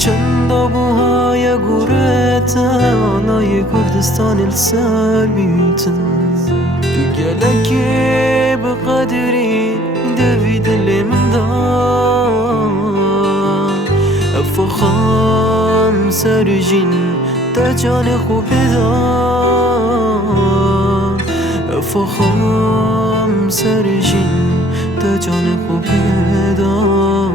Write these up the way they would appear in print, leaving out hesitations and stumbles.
چند آبوهای گورت آنای کردستان السر بیتن تو گلکی به قدری دوی دل من دار افخام سرجین تا جان خوب دار افخام سرجین تا جان خوب دار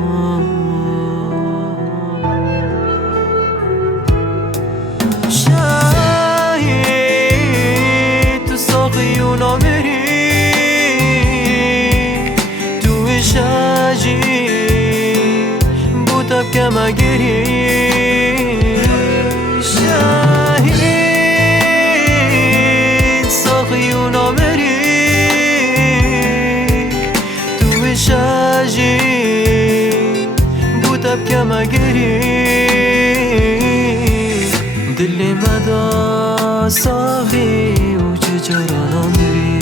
شاهد تو ساقی و نامری تو شاجی بودم که مگری شاهد ساقی و نامری تو شاجی بودم که مگری دل مدا ساقی و چجران آمری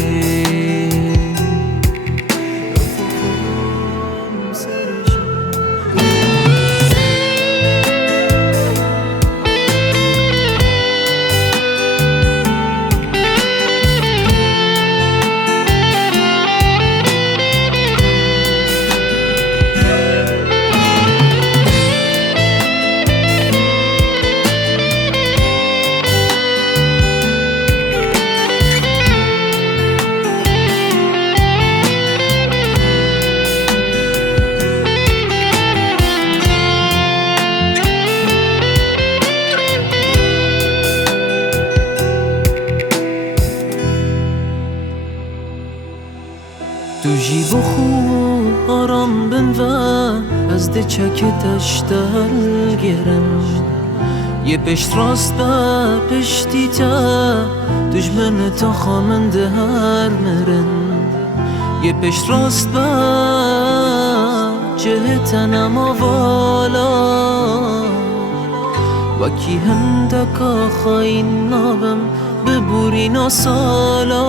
تو جیب خو آرام بن و از ده چکتش دل گرم یه پشت راست با پشتی تا دجمن تا خامنده هر مرن یه پشت راست با جهتنم آوالا وکی هندکا خاین نابم ببورینا سالا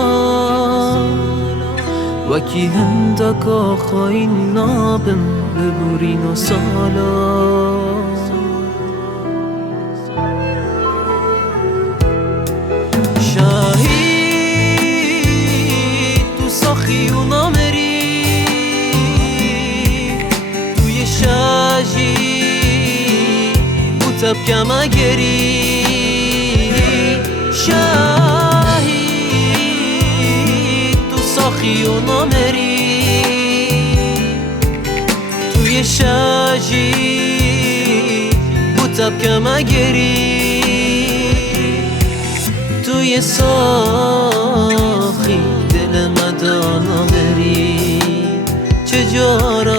وکی هندکا خاین نابم ببورین سالا شاهید تو ساخی و نامری توی شاجی بوتب کم اگری ساخی و نامری توی شاجی بوتب که مگری توی ساخی دل مدانا بری چجارا